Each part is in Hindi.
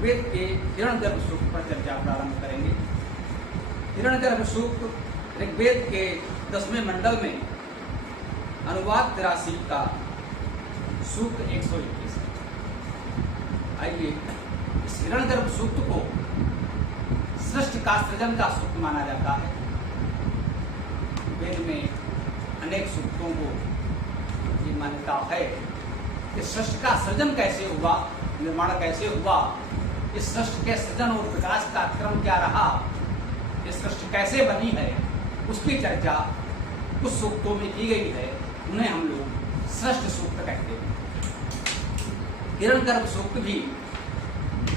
ऋग्वेद के हिरण्यगर्भ सूक्त पर चर्चा प्रारंभ करेंगे। हिरण्यगर्भ सूक्त ऋग्वेद के 10वें मंडल में अनुवाद 83 का सूक्त 121 है। आइए, इस हिरण्यगर्भ सूक्त को सृष्टि का सृजन का सूक्त माना जाता है। वेद में अनेक सूक्तों को ये मान्यता है कि सृष्टि का सृजन कैसे हुआ, निर्माण कैसे हुआ, इस सृष्टि के सृजन और विकास का क्रम क्या रहा, ये सृष्टि कैसे बनी है, उसकी चर्चा कुछ सूक्तों में की गई है। उन्हें हम लोग सृष्टि सूक्त कहते हैं। हिरण्यगर्भ सूक्त भी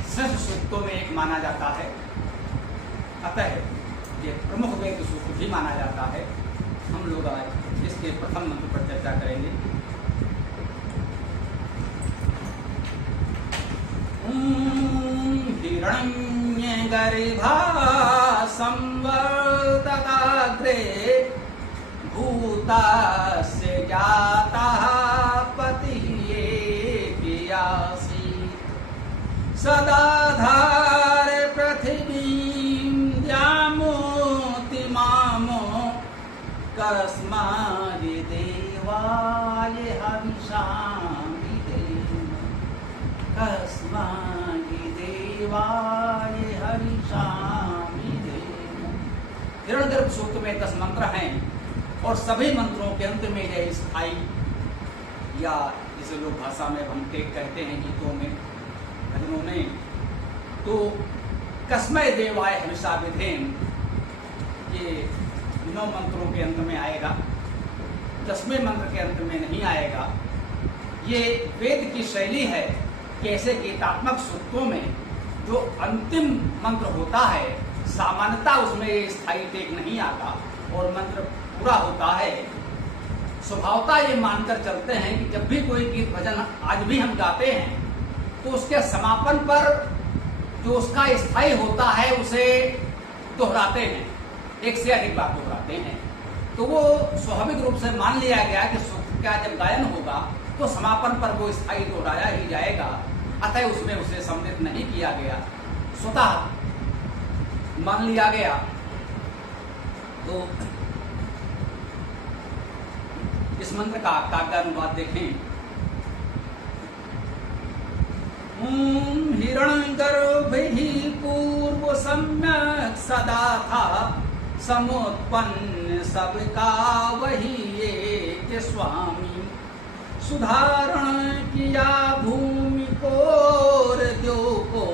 सृष्टि सूक्तों में एक माना जाता है। अतः ये प्रमुख वेद सूक्त भी माना जाता है। हम लोग आज इसके प्रथम मंत्र पर चर्चा करेंगे। हिरण्यगर्भा संवर्तकाग्रे भूतास्य जातः पतिः येऽपि सदाधार पृथिवीं द्यामोति मामो कस्मादि देवाय हविषां विधेम कस्मादि देवाय हविषां विधेम। हिरण्यगर्भ सूक्त में 10 मंत्र हैं और सभी मंत्रों के अंत में यह स्थायी, या जिसे लोग भाषा में भंटेक कहते हैं, गीतों में भजनों में, तो कस्मै देवाय हविषा विधेम ये 9 मंत्रों के अंत में आएगा, 10वें मंत्र के अंत में नहीं आएगा। ये वेद की शैली है कि ऐसे गीतात्मक सूक्तों में जो अंतिम मंत्र होता है, सामान्यतः उसमें स्थायी टेक नहीं आता और मंत्र पूरा होता है। स्वभावतः ये मानकर चलते हैं कि जब भी कोई गीत भजन आज भी हम गाते हैं तो उसके समापन पर जो उसका स्थायी होता है उसे दोहराते हैं, एक से अधिक बार दोहराते हैं। तो वो स्वाभाविक रूप से मान लिया गया कि सूक्त का जब गायन होगा तो समापन पर वो स्थायी दोहराया ही जाएगा। अतः उसमें उसे सम्मिलित नहीं किया गया, स्वतः मान लिया गया। तो इस मंत्र का काव्य अनुवाद देखें। हिरण्यगर्भिः पूर्व सम्यक् सदा था समुत्पन्न सबका वही एक स्वामी। सुधारण किया भूमि को द्यो को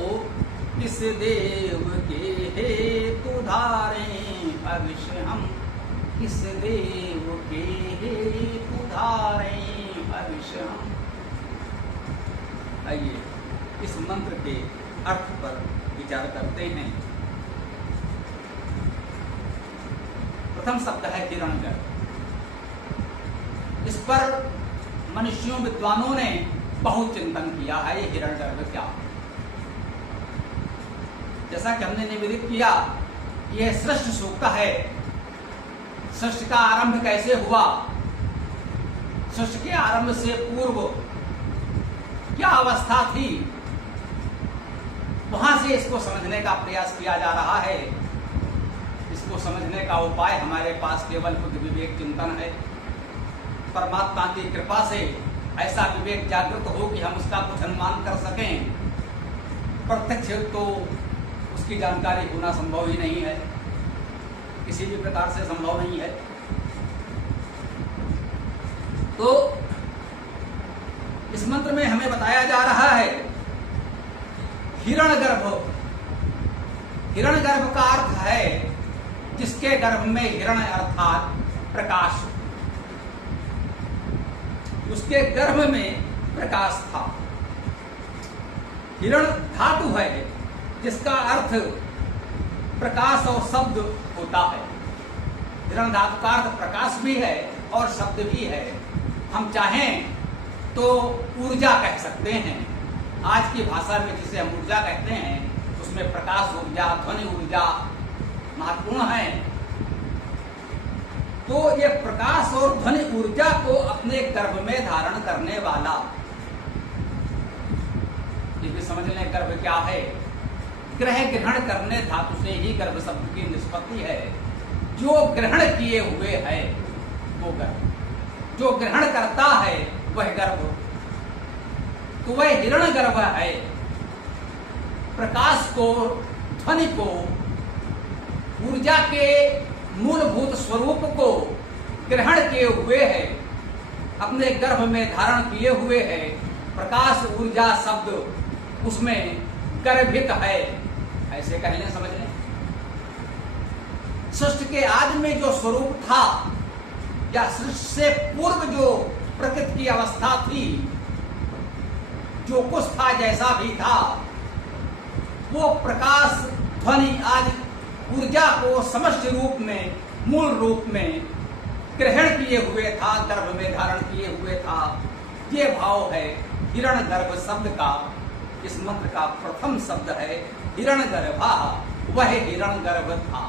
किस देव के हेतु धारें भविष्य हम किस देव के हेतु धारें भविष्य हम। आइए इस मंत्र के अर्थ पर विचार करते हैं। प्रथम शब्द है हिरण्यगर्भ। इस पर मनुष्यों विद्वानों ने बहुत चिंतन किया है, ये हिरण्यगर्भ क्या। जैसा कि हमने निवेदित किया, यह सृष्टि सूक्त है। सृष्टि का आरंभ कैसे हुआ, सृष्टि के आरंभ से पूर्व क्या अवस्था थी, वहां से इसको समझने का प्रयास किया जा रहा है। इसको समझने का उपाय हमारे पास केवल बुद्धि विवेक चिंतन है। परमात्मा की कृपा से ऐसा विवेक जागृत हो कि हम उसका कुछ अनुमान कर सकें। प्रत्यक्ष तो उसकी जानकारी होना संभव ही नहीं है, किसी भी प्रकार से संभव नहीं है। तो इस मंत्र में हमें बताया जा रहा है हिरण्यगर्भ। हिरण्यगर्भ का अर्थ है जिसके गर्भ में हिरण्य अर्थात प्रकाश, उसके गर्भ में प्रकाश था। हिरण्य धातु है जिसका अर्थ प्रकाश और शब्द होता है। हिरण्य धातु का अर्थ प्रकाश भी है और शब्द भी है। हम चाहें तो ऊर्जा कह सकते हैं। आज की भाषा में जिसे हम ऊर्जा कहते हैं उसमें प्रकाश ऊर्जा, ध्वनि ऊर्जा महत्वपूर्ण है। तो ये प्रकाश और ध्वनि ऊर्जा को अपने गर्भ में धारण करने वाला ये भी समझ लें गर्भ क्या है। ग्रह ग्रहण करने धातु से ही गर्भ शब्द की निष्पत्ति है। जो ग्रहण किए हुए है वो गर्भ, जो ग्रहण करता है वह गर्भ, तो वह हिरण गर्भ है। प्रकाश को, ध्वनि को, ऊर्जा के मूलभूत स्वरूप को ग्रहण किए हुए है, अपने गर्भ में धारण किए हुए है। प्रकाश ऊर्जा शब्द उसमें गर्भित है, ऐसे कह लें, समझ लें। सृष्टि के आदि में जो स्वरूप था या सृष्टि से पूर्व जो प्रकृति की अवस्था थी, जो कुछ था, जैसा भी था, वो प्रकाश, ध्वनि आदि ऊर्जा को समष्टि रूप में, मूल रूप में ग्रहण किए हुए था, गर्भ में धारण किए हुए था। ये भाव है हिरण गर्भ शब्द का। इस मंत्र का प्रथम शब्द है हिरण गर्भा, वह हिरण गर्भ था।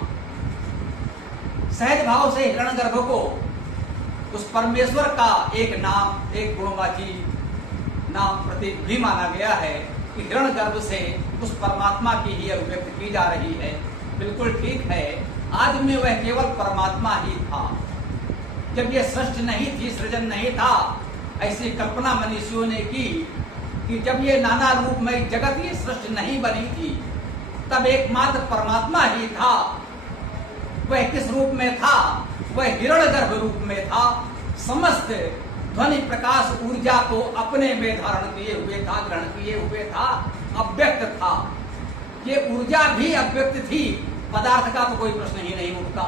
सहज भाव से हिरण गर्भ को उस परमेश्वर का एक नाम, एक गुणवाची नाम, प्रतीक भी माना गया है कि हिरण गर्भ से उस परमात्मा की ही अभिव्यक्ति की जा रही है। बिल्कुल ठीक है। आदि में वह केवल परमात्मा ही था। जब यह सृष्टि नहीं थी, सृजन नहीं था, ऐसी कल्पना मनुष्यों ने की कि जब ये नाना रूपमय जगत, ये सृष्टि नहीं बनी थी, तब एकमात्र परमात्मा ही था। वह किस रूप में था? वह हिरण्यगर्भ रूप में था। समस्त ध्वनि, प्रकाश, ऊर्जा को अपने में धारण किए हुए था, ग्रहण किए हुए था, अव्यक्त था। ये ऊर्जा भी अव्यक्त थी, पदार्थ का तो कोई प्रश्न ही नहीं उठता।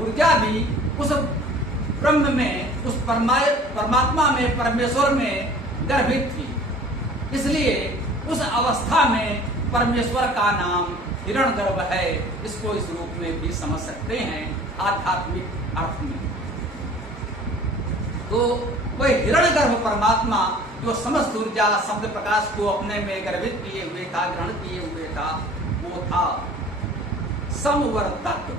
ऊर्जा भी उस ब्रह्म में, उस परमात्मा में, परमेश्वर में गर्भित थी। इसलिए उस अवस्था में परमेश्वर का नाम हिरण्यगर्भ है। इसको इस रूप में भी समझ सकते हैं आध्यात्मिक अर्थ में। तो वह हिरण्यगर्भ परमात्मा जो समस्त ऊर्जा, शब्द, प्रकाश को अपने में गर्भित किए हुए था, ग्रहण किए हुए था, वो था समवर्तक,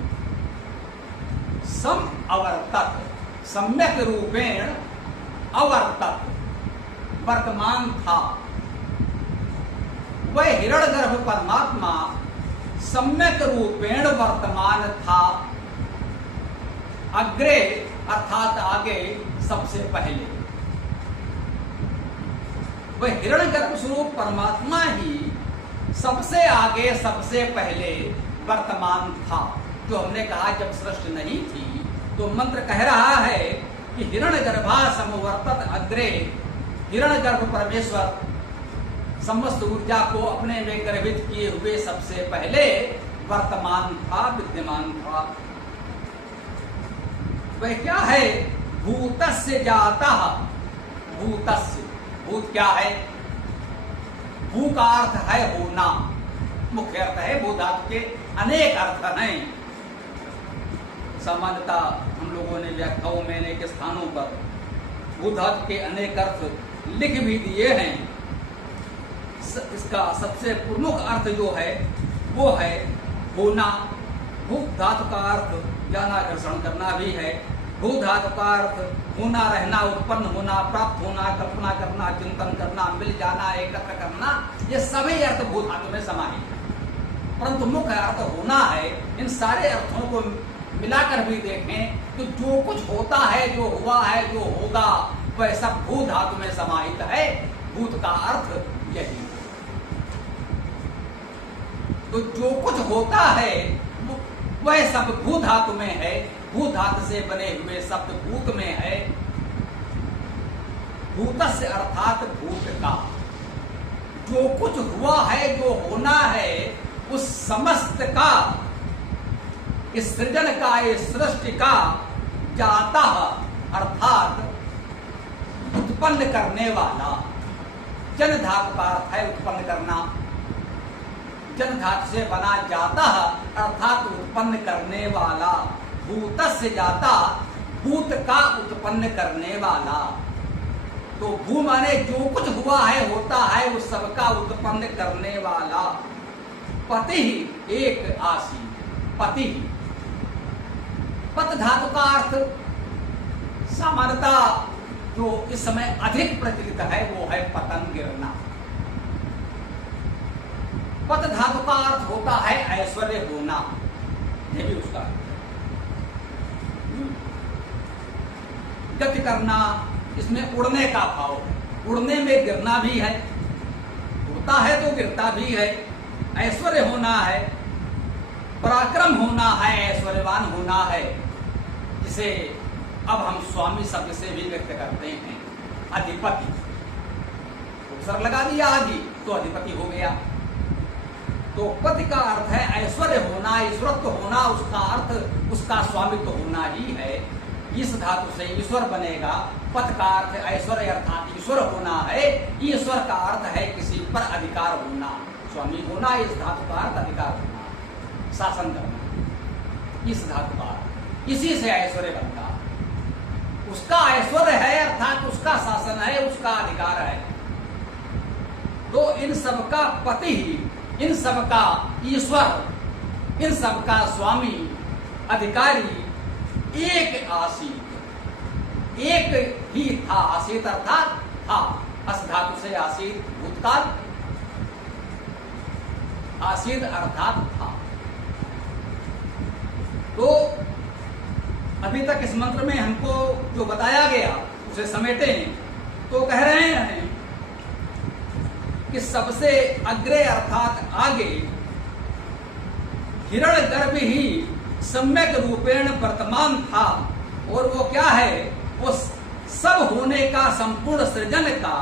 सम अवर्तक, सम्यक रूपेण अवर्तक, वर्तमान था। वह हिरण्यगर्भ परमात्मा सम्यक रूपेण वर्तमान था, अग्रे अर्थात आगे, सबसे पहले। वह हिरण्यगर्भ स्वरूप परमात्मा ही सबसे आगे, सबसे पहले वर्तमान था। जो हमने कहा जब सृष्टि नहीं थी, तो मंत्र कह रहा है कि हिरण्यगर्भा समवर्तत अग्रे। हिरण्यगर्भ परमेश्वर समस्त ऊर्जा को अपने में गर्भित किए हुए सबसे पहले वर्तमान था, विद्यमान था। वह क्या है? भूतस्य जातः। भूतस्य, भूत क्या है? भू का अर्थ है होना, मुख्य अर्थ है। भू धातु के अनेक अर्थ हैं। सामान्यतः हम लोगों ने व्याख्याओं में अनेक स्थानों पर भू धातु के अनेक अर्थ लिख भी दिए हैं। इसका सबसे प्रमुख अर्थ जो है वो है होना। भू धातु का अर्थ ज्ञानाकर्षण करना भी है। भू धातु का अर्थ होना, रहना, उत्पन्न होना, प्राप्त होना, कल्पना करना, चिंतन करना, मिल जाना, एकत्र करना, ये सभी अर्थ भू धातु में समाहित है। परंतु मुख्य अर्थ होना है। इन सारे अर्थों को मिलाकर भी देखें तो जो कुछ होता है, जो हुआ है, जो होगा, वह सब भू धातु में समाहित है। भूत का अर्थ यही। तो जो कुछ होता है वह सब भू धातु में है। भू धातु से बने हुए शब्द भूत में है। भूतस्य अर्थात भूत का। जो कुछ हुआ है, जो होना है, उस समस्त का, इस सृजन का, इस सृष्टि का जाता अर्थात उत्पन्न करने वाला। जन धातु का अर्थ है उत्पन्न करना। जन धातु से बना जाता अर्थात उत्पन्न करने वाला। भूतस्य जाता, भूत का उत्पन्न करने वाला। तो भू माने जो कुछ हुआ है, होता है, उस सबका उत्पन्न करने वाला। पति ही एक आसी, पति ही। पत धातु का अर्थ सामान्यतः जो इस समय अधिक प्रचलित है वो है पतन, गिरना। पत धातु का अर्थ होता है ऐश्वर्य होना, ये भी उसका गति करना, इसमें उड़ने का भाव, उड़ने में गिरना भी है, उड़ता है तो गिरता भी है, ऐश्वर्य होना है, पराक्रम होना है, ऐश्वर्यवान होना है, जिसे अब हम स्वामी शब्द से भी व्यक्त करते हैं। अधिपति, उपसर्ग लगा दिया आदि तो अधिपति हो गया। तो पति का अर्थ है ऐश्वर्य होना, ईश्वरत्व होना, उसका अर्थ उसका स्वामित्व होना ही है। इस धातु से ईश्वर बनेगा। पद का अर्थ ऐश्वर्य अर्थात ईश्वर होना है। ईश्वर का अर्थ है किसी पर अधिकार होना, स्वामी होना। इस धातु का अर्थ अधिकार होना, शासन करना, इस धातु का अर्थ। इसी से ऐश्वर्य बनता, उसका ऐश्वर्य है अर्थात उसका शासन है, उसका अधिकार है। तो इन सबका पति ही, इन सबका ईश्वर, इन सबका स्वामी, अधिकारी एक आसीत, एक ही था। आसीत अर्थात था, अस धातु से आसीत भूतकाल, आसीत अर्थात था। तो अभी तक इस मंत्र में हमको जो बताया गया उसे समेटे, तो कह रहे हैं कि सबसे अग्रे अर्थात आगे हिरण्यगर्भ ही सम्यक रूपेण वर्तमान था। और वो क्या है? वो सब होने का, संपूर्ण सृजन का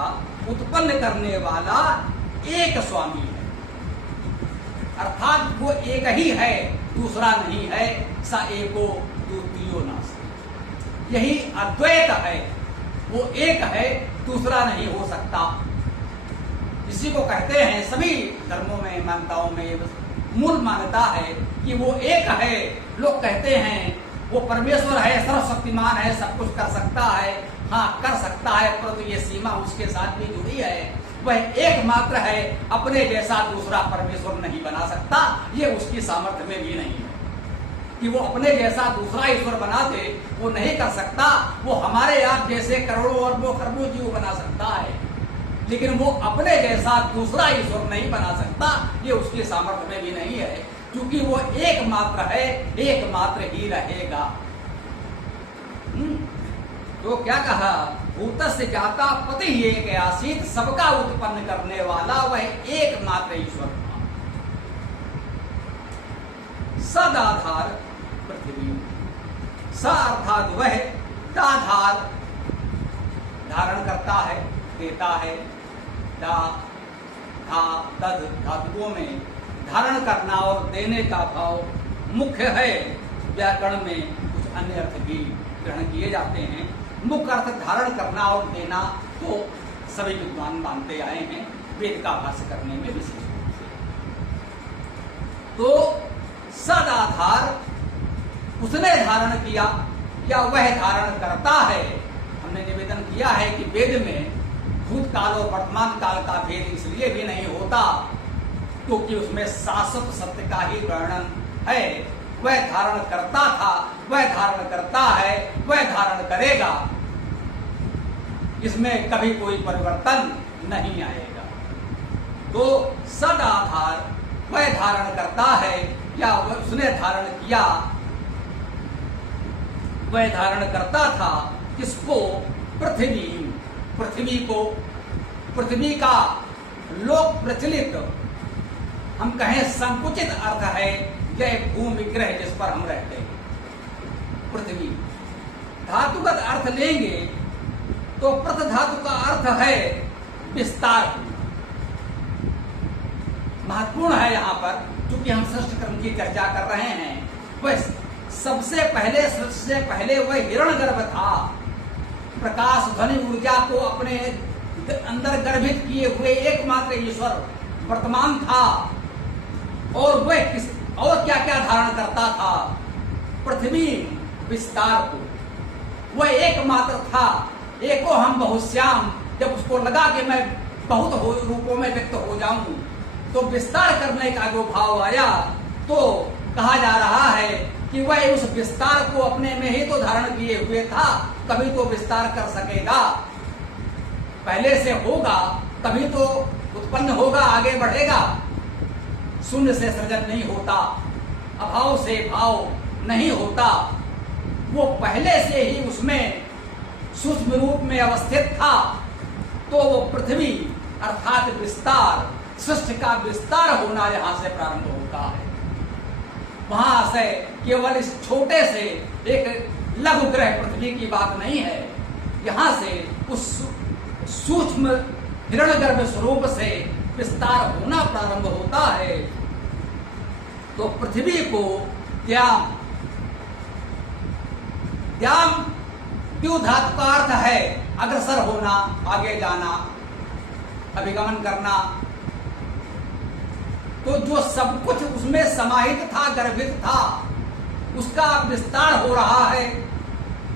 उत्पन्न करने वाला एक स्वामी है, अर्थात वो एक ही है, दूसरा नहीं है। स एको द्वितीयो नास्ति, यही अद्वैत है। वो एक है, दूसरा नहीं हो सकता। इसी को कहते हैं सभी धर्मों में, मान्यताओं में मूल मान्यता है कि वो एक है। लोग कहते हैं वो परमेश्वर है, सर्वशक्तिमान है, सब कुछ कर सकता है। हाँ, कर सकता है, परंतु ये सीमा उसके साथ भी जुड़ी है। वह एकमात्र है, अपने जैसा दूसरा परमेश्वर नहीं बना सकता। ये उसकी सामर्थ्य में भी नहीं है कि वो अपने जैसा दूसरा ईश्वर बना दे, वो नहीं कर सकता। वो हमारे आप जैसे करोड़ों अरबों खरबों जीव बना सकता है, लेकिन वो अपने जैसा दूसरा ईश्वर नहीं बना सकता। ये उसकी सामर्थ्य में भी नहीं है, क्योंकि वो एकमात्र है, एकमात्र ही रहेगा। तो क्या कहा? भूतस्य जाता पति ही एक आसीत, सबका उत्पन्न करने वाला वह एकमात्र ईश्वर था। सदाधार पृथ्वी, स अर्थात वह, दाधार धारण करता है, देता है। दा, धा, तद धातुओं में धारण करना और देने का भाव मुख्य है। व्याकरण में कुछ अन्य अर्थ भी ग्रहण किए जाते हैं। मुख्य अर्थ धारण करना और देना तो सभी विद्वान मानते आए हैं, वेद का भाष्य करने में विशेष रूप से। तो सदाधार उसने धारण किया या वह धारण करता है। हमने निवेदन किया है कि वेद में भूतकाल और वर्तमान काल का भेद इसलिए भी नहीं होता क्योंकि उसमें शाश्वत सत्य का ही वर्णन है। वह धारण करता था, वह धारण करता है, वह धारण करेगा। इसमें कभी कोई परिवर्तन नहीं आएगा। तो सदाधार वह धारण करता है या उसने धारण किया, वह धारण करता था। किसको? पृथ्वी, पृथ्वी को। पृथ्वी का लोक प्रचलित, हम कहें संकुचित अर्थ है यह भूमि ग्रह जिस पर हम रहते हैं। पृथ्वी धातुगत अर्थ लेंगे तो प्रथ धातु का अर्थ है विस्तार। महत्वपूर्ण है यहाँ पर, क्योंकि हम सृष्टि क्रम की चर्चा कर रहे हैं। वह सबसे पहले वह हिरण्यगर्भ था। प्रकाश ध्वनि ऊर्जा को अपने अंदर गर्भित किए हुए एकमात्र ईश्वर वर्तमान था। और वह और क्या क्या धारण करता था? पृथ्वी विस्तार को। वह एकमात्र था। एको हम बहुश्याम, जब उसको लगा कि मैं बहुत रूपों में व्यक्त हो जाऊं, तो विस्तार करने का जो भाव आया, तो कहा जा रहा है कि वह उस विस्तार को अपने में ही तो धारण किए हुए था, तभी तो विस्तार कर सकेगा। पहले से होगा तभी तो उत्पन्न होगा, आगे बढ़ेगा। शून्य से सृजन नहीं होता, अभाव से भाव नहीं होता। वो पहले से ही उसमें सूक्ष्म रूप में अवस्थित था। तो वो पृथ्वी अर्थात विस्तार, सृष्टि का विस्तार होना यहां से प्रारंभ होता है। वहां से केवल इस छोटे से एक लघु ग्रह पृथ्वी की बात नहीं है, यहां से उस सूक्ष्म हिरण्यगर्भ स्वरूप से विस्तार होना प्रारंभ होता है। तो पृथ्वी को द्याम, द्याम द्यू धातु का अर्थ है अग्रसर होना, आगे जाना, अभिगमन करना। तो जो सब कुछ उसमें समाहित था, गर्भित था, उसका विस्तार हो रहा है,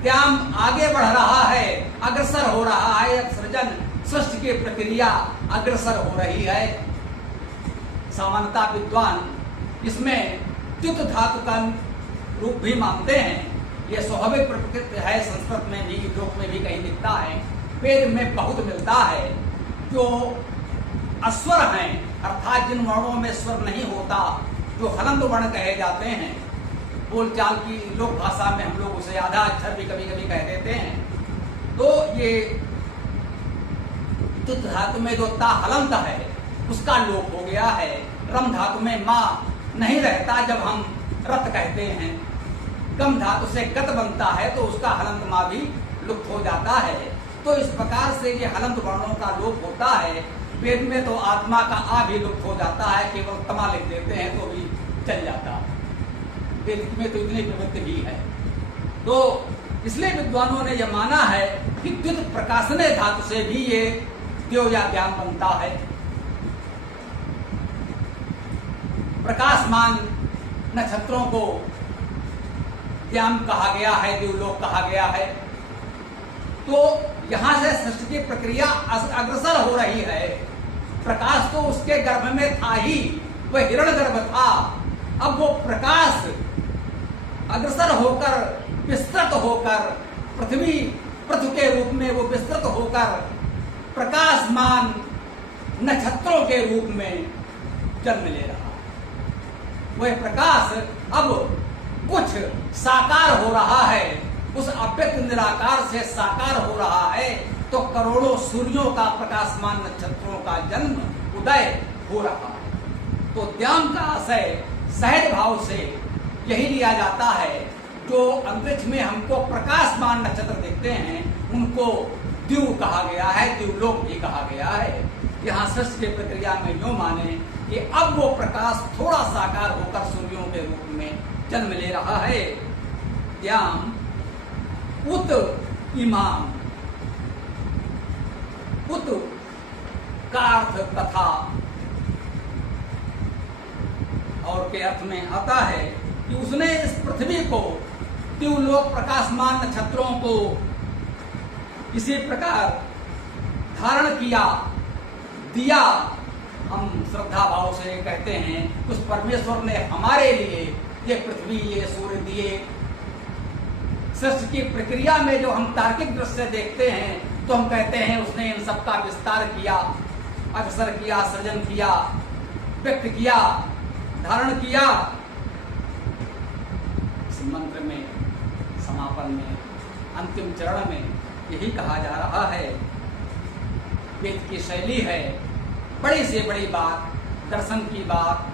द्याम आगे बढ़ रहा है, अग्रसर हो रहा है। सृजन सृष्टि की प्रक्रिया अग्रसर हो रही है। सामान्यतः विद्वान इसमें द्युत धातु का रूप भी मानते हैं। यह स्वाभाविक प्रकृति है, संस्कृत में भी, लोक में भी कहीं दिखता है, वेद में बहुत मिलता है। जो अस्वर हैं, अर्थात जिन वर्णों में स्वर नहीं होता, जो हलंत वर्ण कहे जाते हैं, बोलचाल की लोक भाषा में हम लोग उसे आधा अक्षर भी कभी कभी कह देते हैं। तो ये तुत धातु में जो ता हलंत है उसका लोप हो गया है। रम धातु में माँ नहीं रहता जब हम रत कहते हैं। गम धातु से गत बनता है तो उसका हलंत माँ भी लुप्त हो जाता है। तो इस प्रकार से ये हलंत वर्णों का लोप होता है। वेद में तो आत्मा का आ भी लुप्त हो जाता है, केवल तमा लिख देते हैं तो भी चल जाता है। वेद में तो इतनी प्रवृत्ति भी है। तो इसलिए विद्वानों ने यह माना है कि द्युत प्रकाशने धातु से भी ये द्यो या ज्ञान बनता है। प्रकाशमान नक्षत्रों को द्याम कहा गया है, द्युलोक कहा गया है। तो यहां से सृष्टि की प्रक्रिया अग्रसर हो रही है। प्रकाश तो उसके गर्भ में था ही, वह हिरण्यगर्भ था। अब वो प्रकाश अग्रसर होकर, विस्तृत होकर, पृथ्वी पृथ्वी के रूप में वो विस्तृत होकर प्रकाशमान नक्षत्रों के रूप में जन्म ले रहा है। वह प्रकाश अब कुछ साकार हो रहा है, उस अव्यक्त निराकार से साकार हो रहा है। तो करोड़ों सूर्यों का, प्रकाशमान नक्षत्रों का जन्म उदय हो रहा है। तो द्याम का आशय सहज भाव से यही लिया जाता है। जो अंतरिक्ष में हमको प्रकाशमान नक्षत्र देखते हैं उनको द्यू कहा गया है, द्युलोक भी कहा गया है। यहाँ सृष्टि की प्रक्रिया में यूं माने कि अब वो प्रकाश थोड़ा साकार होकर सूर्यों के रूप में जन्म ले रहा है। द्याम उत इमाम, उत का अर्थ तथा और के अर्थ में आता है कि उसने इस पृथ्वी को, द्युलोक प्रकाशमान नक्षत्रों को इसी प्रकार धारण किया, दिया। हम श्रद्धा भाव से कहते हैं उस परमेश्वर ने हमारे लिए ये पृथ्वी, ये सूर्य दिए। सृष्टि की प्रक्रिया में जो हम तार्किक दृष्टि से देखते हैं तो हम कहते हैं उसने इन सब का विस्तार किया, अग्रसर किया, सृजन किया, व्यक्त किया, धारण किया। इस मंत्र में, समापन में, अंतिम चरण में यही कहा जा रहा है। वेद की शैली है, बड़ी से बड़ी बात, दर्शन की बात,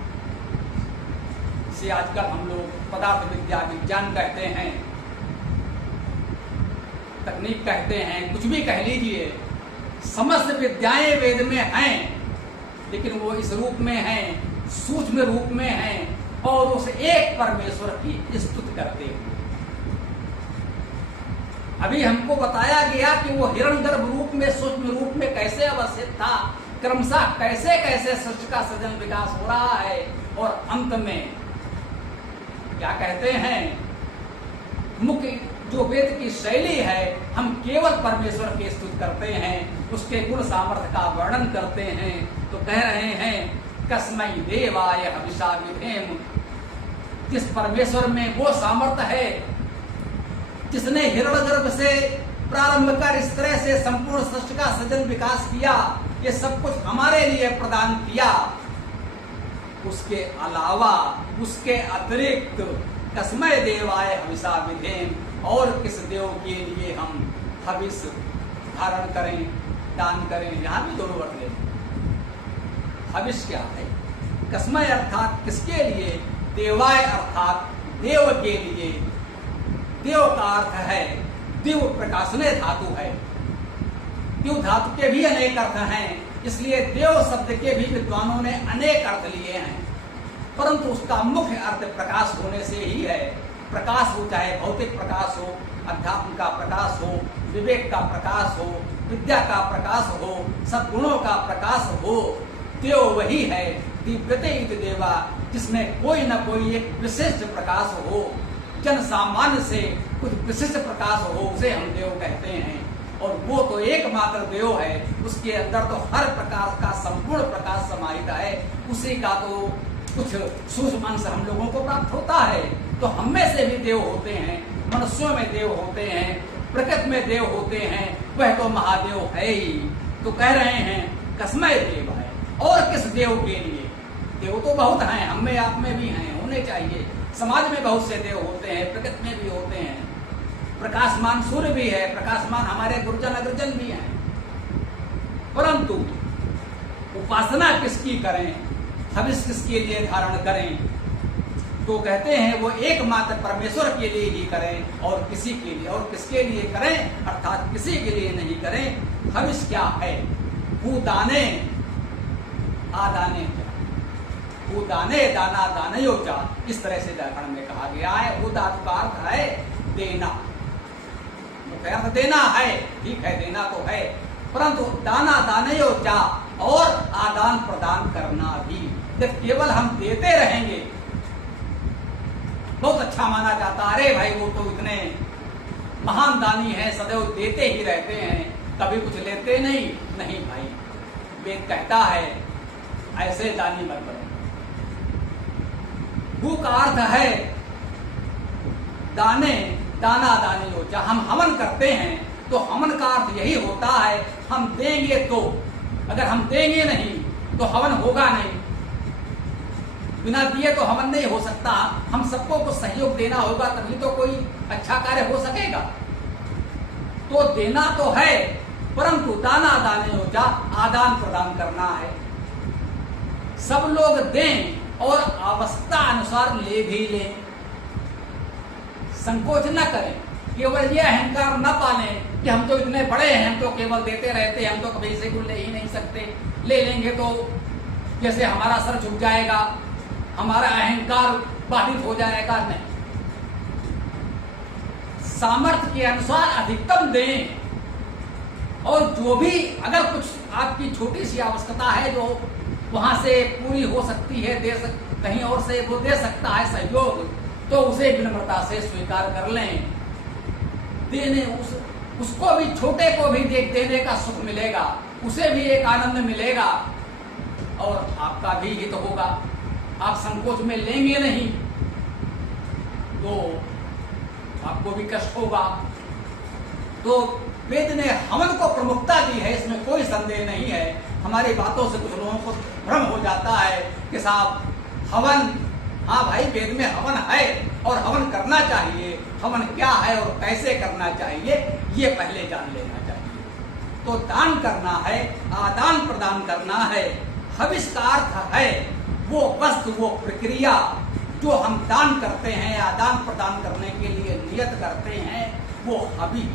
इसे आजकल हम लोग पदार्थ विद्या, विज्ञान कहते हैं, तकनीक कहते हैं, कुछ भी कह लीजिए। समस्त विद्याएं वेद में हैं, लेकिन वो इस रूप में हैं, सूक्ष्म रूप में हैं और उस एक परमेश्वर की स्तुति करते हैं। अभी हमको बताया गया कि वो हिरण्यगर्भ रूप में, सूक्ष्म रूप में कैसे अवस्थित था, क्रमशः कैसे कैसे सृष्टि का सृजन विकास हो रहा है, और अंत में क्या कहते हैं, मुख्य जो वेद की शैली है, हम केवल परमेश्वर की स्तुति करते हैं, उसके गुण सामर्थ्य का वर्णन करते हैं। तो कह रहे हैं कस्मै देवाय हविषा विधेम, जिस परमेश्वर में वो सामर्थ्य है जिसने हिरण्यगर्भ से प्रारंभ कर इस तरह से संपूर्ण सृष्टि का सृजन विकास किया, ये सब कुछ हमारे लिए प्रदान किया। उसके अलावा, उसके अतिरिक्त कस्मै देवाय हविषा विधेम, और किस देव के लिए हम हविष धारण करें, दान करें। यहां भी दोनों वर्ड लें। हविष क्या है? कस्मै अर्थात किसके लिए, देवाय अर्थात देव के लिए। देव का अर्थ है दिव, प्रकाशने धातु है। दिव धातु के भी अनेक अर्थ हैं, इसलिए देव शब्द के भी विद्वानों ने अनेक अर्थ लिए हैं, परंतु उसका मुख्य अर्थ प्रकाश होने से ही है। प्रकाश हो, चाहे भौतिक प्रकाश हो, अध्यात्म का प्रकाश हो, विवेक का प्रकाश हो, विद्या का प्रकाश हो, सद्गुणों का प्रकाश हो, देव वही है। दिव्यते इति देवा, जिसमें कोई न कोई एक विशिष्ट प्रकाश हो, जन सामान्य से कुछ विशिष्ट प्रकाश हो, उसे हम देव कहते हैं। और वो तो एकमात्र देव है, उसके अंदर तो हर प्रकार का संपूर्ण प्रकाश समाहित है। उसी का तो कुछ सूक्ष्म अंश हम लोगों को प्राप्त होता है। तो हम में से भी देव होते हैं, मनुष्यों में देव होते हैं, प्रकृति में देव होते हैं, वह तो महादेव है ही। तो कह रहे हैं कस्मै देव है, और किस देव के लिए? देव तो बहुत हैं, हम में आप में भी हैं, होने चाहिए। समाज में बहुत से देव होते हैं, प्रकृति में भी होते हैं, प्रकाशमान सूर्य भी है, प्रकाशमान हमारे गुरुजन अग्रजन भी हैं। परंतु उपासना किसकी करें, हविष किसके लिए धारण करें? तो कहते हैं वो एकमात्र परमेश्वर के लिए ही करें, और किसी के लिए, और किसके लिए करें अर्थात किसी के लिए नहीं करें। हविष क्या है? भूदाने आदाने, भूदाने दाना दानयो चा, इस तरह से व्याकरण में कहा गया है। भू धातु का अर्थ है देना, मुख्य अर्थ देना है, ठीक है, देना तो है, परंतु दाना दानयो चा, और आदान प्रदान करना भी। जब केवल हम देते रहेंगे बहुत अच्छा माना जाता, अरे भाई वो तो इतने महान दानी है, सदैव देते ही रहते हैं, कभी कुछ लेते नहीं। नहीं भाई, वेद कहता है ऐसे दानी मत बनो। भू का अर्थ है दाने, दाना दाने हो। जब हम हवन करते हैं तो हवन का अर्थ यही होता है हम देंगे तो, अगर हम देंगे नहीं तो हवन होगा नहीं। बिना दिए तो हवन नहीं हो सकता। हम सबको कुछ सहयोग देना होगा, तभी तो कोई अच्छा कार्य हो सकेगा। तो देना तो है, परंतु दाना दाने हो जा, आदान प्रदान करना है। सब लोग दें और आवश्यकता अनुसार ले भी लें, संकोच न करें। केवल ये अहंकार न पालें कि हम तो इतने बड़े हैं, हम तो केवल देते रहते हैं, हम तो कभी से कुछ ले ही नहीं सकते, ले लेंगे तो जैसे हमारा सर झुक जाएगा, हमारा अहंकार बाधित हो जाएगा। नहीं, सामर्थ्य के अनुसार अधिकतम दें, और जो भी अगर कुछ आपकी छोटी सी आवश्यकता है जो वहां से पूरी हो सकती है, कहीं और से वो दे सकता है सहयोग, तो उसे विनम्रता से स्वीकार कर लें। देने उसको भी, छोटे को भी देने का सुख मिलेगा, उसे भी एक आनंद मिलेगा, और आपका भी हित होगा। आप संकोच में लेंगे नहीं तो आपको भी कष्ट होगा। तो वेद ने हवन को प्रमुखता दी है, इसमें कोई संदेह नहीं है। हमारी बातों से कुछ लोगों को भ्रम हो जाता है कि साहब हवन, हाँ भाई वेद में हवन है और हवन करना चाहिए। हवन क्या है और कैसे करना चाहिए ये पहले जान लेना चाहिए। तो दान करना है, आदान प्रदान करना है। हविष का अर्थ है वो वस्तु, वो प्रक्रिया जो हम दान करते हैं, आदान प्रदान करने के लिए नियत करते हैं, वो हवि।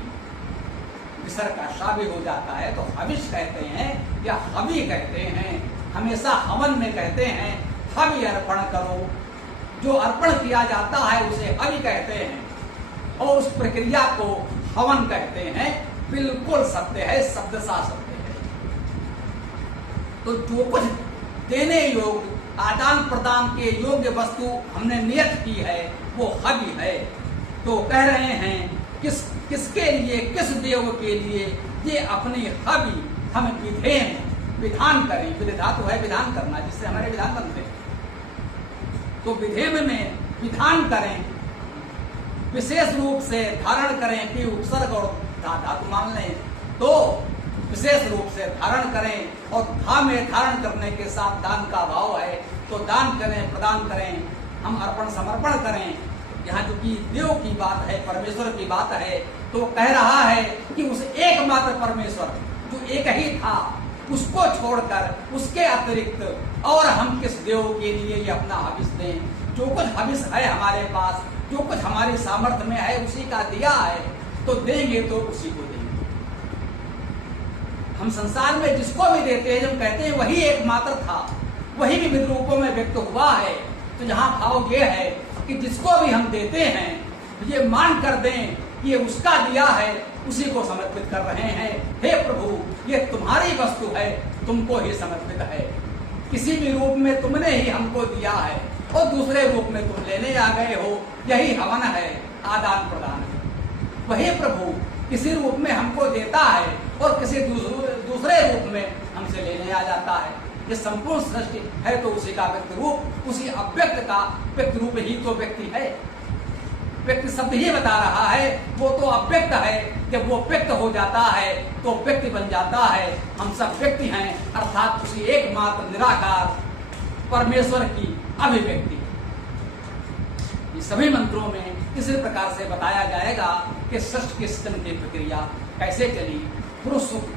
विसर्ग का शा भी हो जाता है तो हविष कहते हैं या हवि कहते हैं। हमेशा हवन में कहते हैं हवि अर्पण करो, जो अर्पण किया जाता है उसे हवि कहते हैं, और उस प्रक्रिया को हवन कहते हैं। बिल्कुल सत्य है, शब्द सा सत्य है। तो जो कुछ देने योग्य, आदान प्रदान के योग्य वस्तु हमने नियत की है वो हवि है। तो कह रहे हैं किसके लिए, किस देव के लिए ये अपनी हवि हम विधेम, विधान करें। विधि धातु है विधान करना, जिससे हमारे विधान बनते हैं। तो विधेम में विधान करें, विशेष रूप से धारण करें कि उपसर्ग और धातु मान लें तो विशेष रूप से धारण करें, और धा में धारण करने के साथ दान का भाव है। तो तो दान करें, प्रदान करें, हम अर्पण समर्पण करें। यहाँ चूंकि देव की बात है, परमेश्वर की बात है, तो कह रहा है कि उस एकमात्र परमेश्वर जो एक ही था, उसको छोड़कर उसके अतिरिक्त और हम किस देव के लिए ये अपना हविष दें। जो कुछ हविष है हमारे पास, जो कुछ हमारी सामर्थ्य में है, उसी का दिया है, तो देंगे तो उसी को देंगे। हम संसार में जिसको भी देते हैं, जब कहते हैं वही एकमात्र था, वही विविध रूपों में व्यक्त हुआ है। तो यहाँ भाव ये है कि जिसको भी हम देते हैं, ये मान कर दें कि ये उसका दिया है, उसी को समर्पित कर रहे हैं। हे प्रभु, ये तुम्हारी वस्तु है, तुमको ही समर्पित है। किसी भी रूप में तुमने ही हमको दिया है और दूसरे रूप में तुम लेने आ गए हो। यही हवन है, आदान प्रदान है। वही प्रभु किसी रूप में हमको देता है और किसी दूसरे रूप में हमसे लेने आ जाता है। ये संपूर्ण सृष्टि है तो उसी का व्यक्त रूप, उसी अव्यक्त का व्यक्त रूप ही तो व्यक्ति है। व्यक्ति शब्द ही बता रहा है, वो तो अव्यक्त है। जब वो व्यक्त हो जाता है तो व्यक्ति बन जाता है। हम सब व्यक्ति हैं, अर्थात उसी एकमात्र निराकार परमेश्वर की अभिव्यक्ति। ये सभी मंत्रों में इसी प्रकार से बताया जाएगा कि सृष्टि के सृजन की प्रक्रिया कैसे चली। पुरुष सूक्त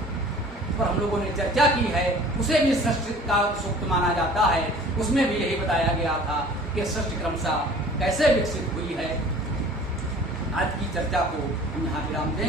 पर हम लोगों ने चर्चा की है, उसे भी सृष्टि का सूक्त माना जाता है। उसमें भी यही बताया गया था कि सृष्टि क्रमशः कैसे विकसित हुई है। आज की चर्चा को हम यहाँ विराम देंगे।